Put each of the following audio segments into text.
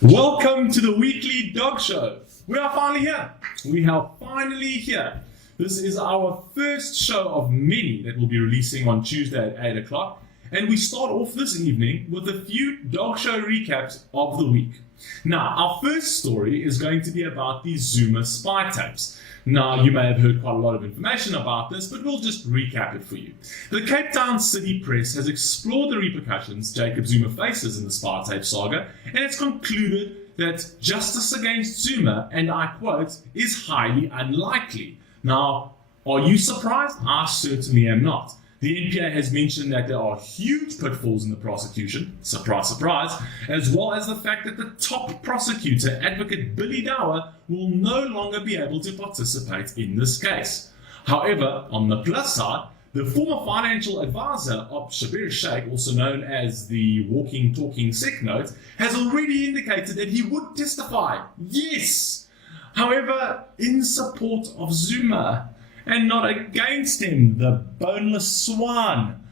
Welcome to the weekly dog show. We are finally here. We are finally here. This is our first show of many that we'll be releasing on Tuesday at 8 o'clock. And we start off this evening with a few dog show recaps of the week. Now, our first story is going to be about the Zuma spy tapes. Now, you may have heard quite a lot of information about this, but we'll just recap it for you. The Cape Town City Press has explored the repercussions Jacob Zuma faces in the spy tape saga, and it's concluded that justice against Zuma, and I quote, is highly unlikely. Now, are you surprised? I certainly am not. The NPA has mentioned that there are huge pitfalls in the prosecution, surprise, surprise, as well as the fact that the top prosecutor, Advocate Billy Dower, will no longer be able to participate in this case. However, on the plus side, the former financial advisor of Shabir Sheikh, also known as the walking, talking sick note, has already indicated that he would testify. Yes! However, in support of Zuma, and not against him, the boneless swan.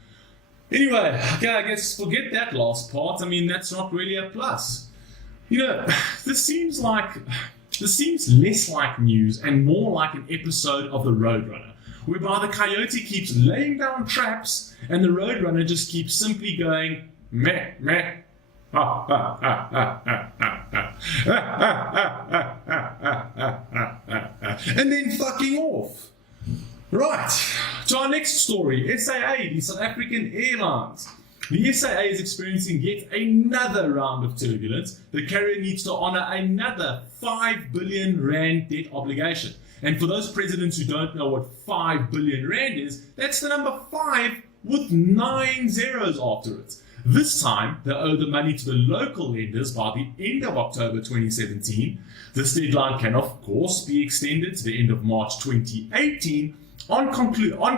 Anyway, okay, I guess forget that last part. I mean, that's not really a plus. You know, this seems less like news and more like an episode of The Roadrunner, whereby the coyote keeps laying down traps and the Roadrunner just keeps simply going, meh, meh, and then fucking off. Right, to our next story, SAA, the South African Airlines. The SAA is experiencing yet another round of turbulence. The carrier needs to honour another 5 billion rand debt obligation. And for those presidents who don't know what 5 billion rand is, that's the number 5 with 9 zeros after it. This time, they owe the money to the local lenders by the end of October 2017. This deadline can, of course, be extended to the end of March 2018 on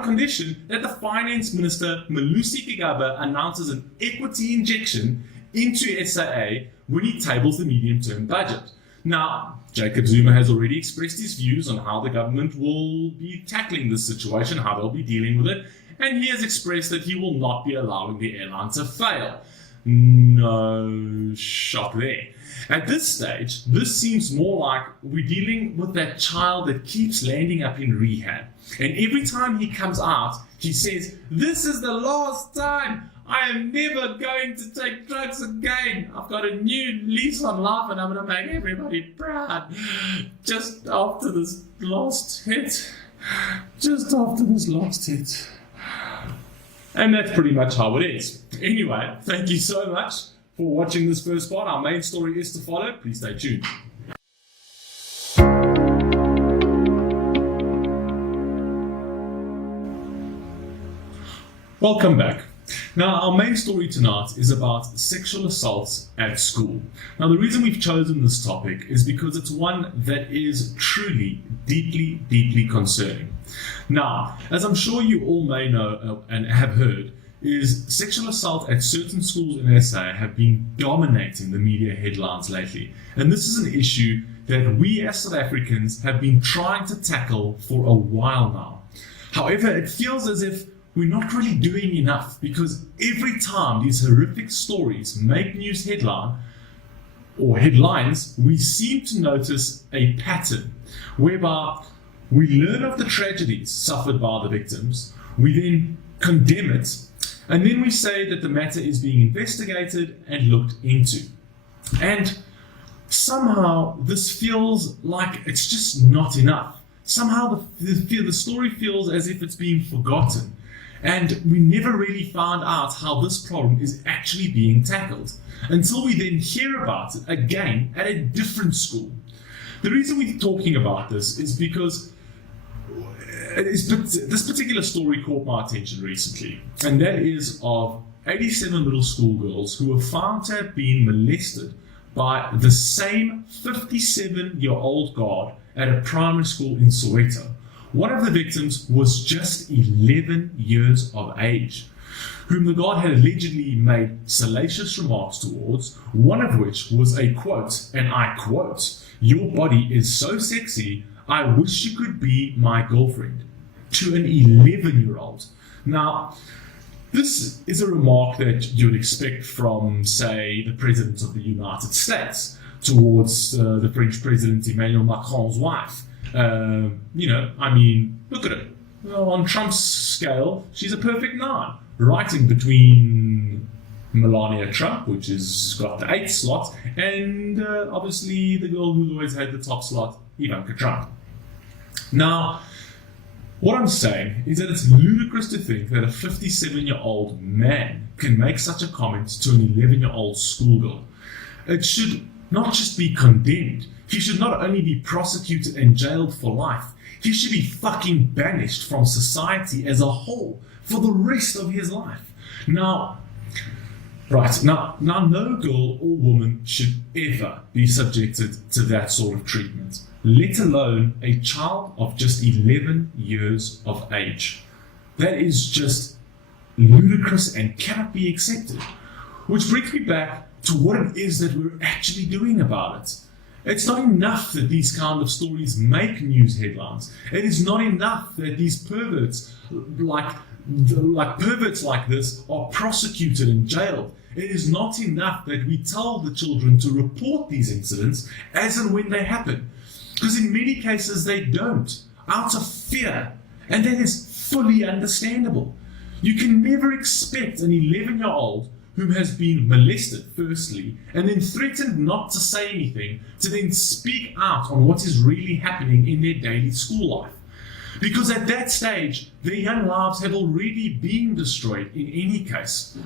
condition that the Finance Minister, Malusi Gigaba, announces an equity injection into SAA when he tables the medium-term budget. Now, Jacob Zuma has already expressed his views on how the government will be tackling this situation, how they'll be dealing with it, and he has expressed that he will not be allowing the airline to fail. No shock there. At this stage, this seems more like we're dealing with that child that keeps landing up in rehab. And every time he comes out, he says, "This is the last time. I am never going to take drugs again. I've got a new lease on life and I'm going to make everybody proud." Just after this last hit. And that's pretty much how it is. Anyway, thank you so much for watching this first part. Our main story is to follow. Please stay tuned. Welcome back. Now, our main story tonight is about sexual assaults at school. Now, the reason we've chosen this topic is because it's one that is truly, deeply, deeply concerning. Now, as I'm sure you all may know and have heard, is sexual assault at certain schools in SA have been dominating the media headlines lately. And this is an issue that we as South Africans have been trying to tackle for a while now. However, it feels as if we're not really doing enough, because every time these horrific stories make news headlines, we seem to notice a pattern whereby we learn of the tragedies suffered by the victims, we then condemn it, and then we say that the matter is being investigated and looked into. And somehow this feels like it's just not enough. Somehow the story feels as if it's being forgotten. And we never really found out how this problem is actually being tackled until we then hear about it again at a different school. The reason we're talking about this is because this particular story caught my attention recently, and that is of 87 little schoolgirls who were found to have been molested by the same 57-year-old guard at a primary school in Soweto. One of the victims was just 11 years of age, whom the guard had allegedly made salacious remarks towards, one of which was a quote, and I quote, "Your body is so sexy, I wish you could be my girlfriend," to an 11-year-old. Now, this is a remark that you would expect from, say, the President of the United States. towards the French President Emmanuel Macron's wife. Look at it. Well, on Trump's scale, she's a perfect 9, right in between Melania Trump, which has got the 8th slot, and obviously the girl who's always had the top slot, Ivanka Trump. Now, what I'm saying is that it's ludicrous to think that a 57-year-old man can make such a comment to an 11-year-old schoolgirl. It should not just be condemned. He should not only be prosecuted and jailed for life, he should be fucking banished from society as a whole for the rest of his life. Now, no girl or woman should ever be subjected to that sort of treatment, let alone a child of just 11 years of age. That is just ludicrous and cannot be accepted. Which brings me back to what it is that we're actually doing about it. It's not enough that these kind of stories make news headlines. It is not enough that these perverts like this are prosecuted and jailed. It is not enough that we tell the children to report these incidents as and when they happen. Because in many cases they don't, out of fear. And that is fully understandable. You can never expect an 11-year-old who has been molested, firstly, and then threatened not to say anything, to then speak out on what is really happening in their daily school life. Because at that stage, their young lives have already been destroyed in any case.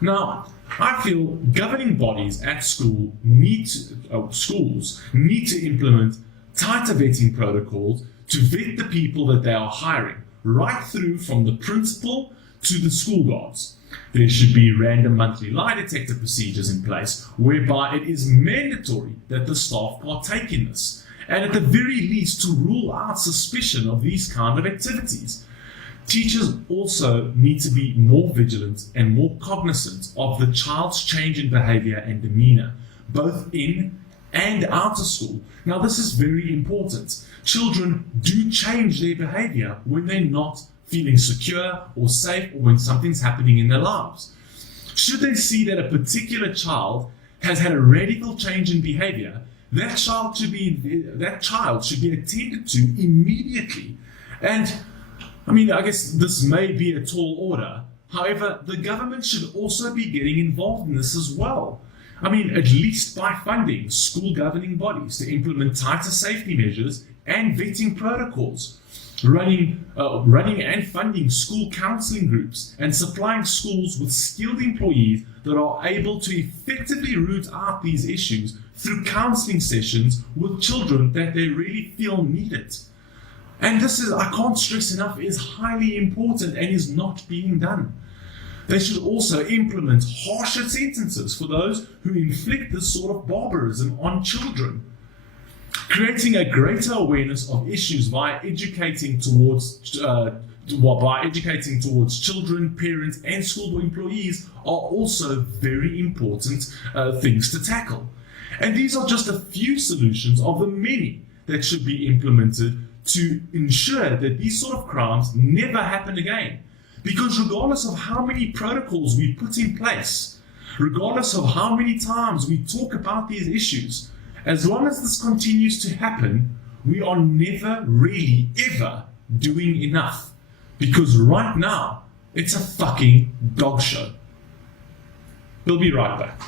Now, I feel governing bodies at schools need to implement tighter vetting protocols to vet the people that they are hiring, right through from the principal to the school guards. There should be random monthly lie detector procedures in place whereby it is mandatory that the staff partake in this, and at the very least to rule out suspicion of these kind of activities. Teachers also need to be more vigilant and more cognizant of the child's change in behavior and demeanor, both in and out of school. Now, this is very important. Children do change their behavior when they're not feeling secure or safe, or when something's happening in their lives. Should they see that a particular child has had a radical change in behavior, that child should be attended to immediately. And I guess this may be a tall order. However, the government should also be getting involved in this as well. At least by funding school governing bodies to implement tighter safety measures and vetting protocols, running and funding school counseling groups, and supplying schools with skilled employees that are able to effectively root out these issues through counseling sessions with children that they really feel need it. And this is, I can't stress enough, is highly important and is not being done. They should also implement harsher sentences for those who inflict this sort of barbarism on children. Creating a greater awareness of issues by educating towards children, parents, and school employees are also very important things to tackle. And these are just a few solutions of the many that should be implemented to ensure that these sort of crimes never happen again. Because regardless of how many protocols we put in place, regardless of how many times we talk about these issues, as long as this continues to happen, we are never really ever doing enough. Because right now, it's a fucking dog show. We'll be right back.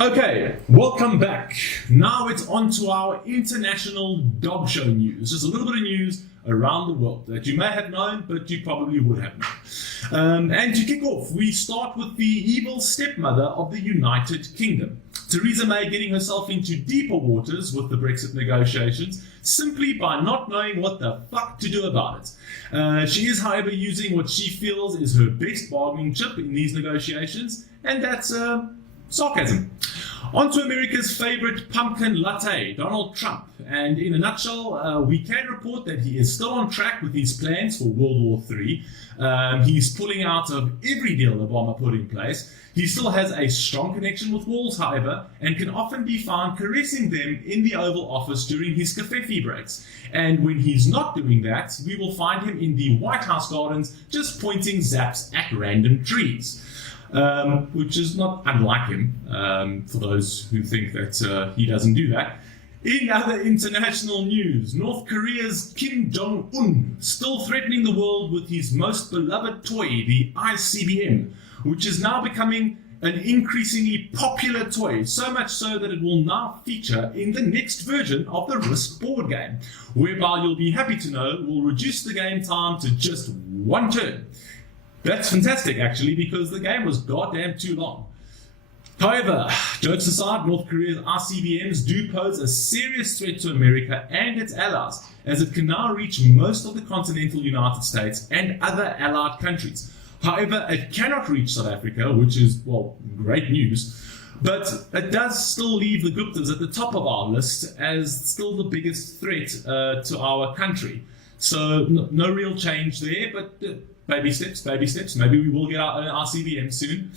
Okay, welcome back. Now it's on to our international dog show news. Just a little bit of news around the world that you may have known, but you probably would have known. And to kick off, we start with the evil stepmother of the United Kingdom. Theresa May getting herself into deeper waters with the Brexit negotiations simply by not knowing what the fuck to do about it. She is, however, using what she feels is her best bargaining chip in these negotiations, and that's sarcasm. On to America's favorite pumpkin latte, Donald Trump. And in a nutshell, we can report that he is still on track with his plans for World War III. He's pulling out of every deal Obama put in place. He still has a strong connection with walls, however, and can often be found caressing them in the Oval Office during his covfefe breaks. And when he's not doing that, we will find him in the White House gardens just pointing zaps at random trees. Which is not unlike him, for those who think that he doesn't do that. In other international news, North Korea's Kim Jong-un still threatening the world with his most beloved toy, the ICBM, which is now becoming an increasingly popular toy, so much so that it will now feature in the next version of the Risk board game, whereby you'll be happy to know will reduce the game time to just one turn. That's fantastic, actually, because the game was goddamn too long. However, jokes aside, North Korea's ICBMs do pose a serious threat to America and its allies, as it can now reach most of the continental United States and other allied countries. However, it cannot reach South Africa, which is, well, great news. But it does still leave the Guptas at the top of our list as still the biggest threat to our country. So no real change there, but baby steps, baby steps. Maybe we will get our own RCBM soon.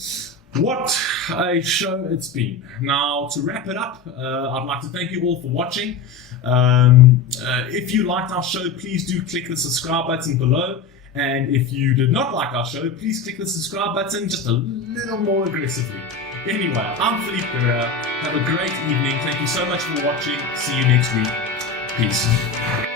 What a show it's been. Now, to wrap it up, I'd like to thank you all for watching. If you liked our show, please do click the subscribe button below. And if you did not like our show, please click the subscribe button just a little more aggressively. Anyway, I'm Philippe Pereira. Have a great evening. Thank you so much for watching. See you next week. Peace.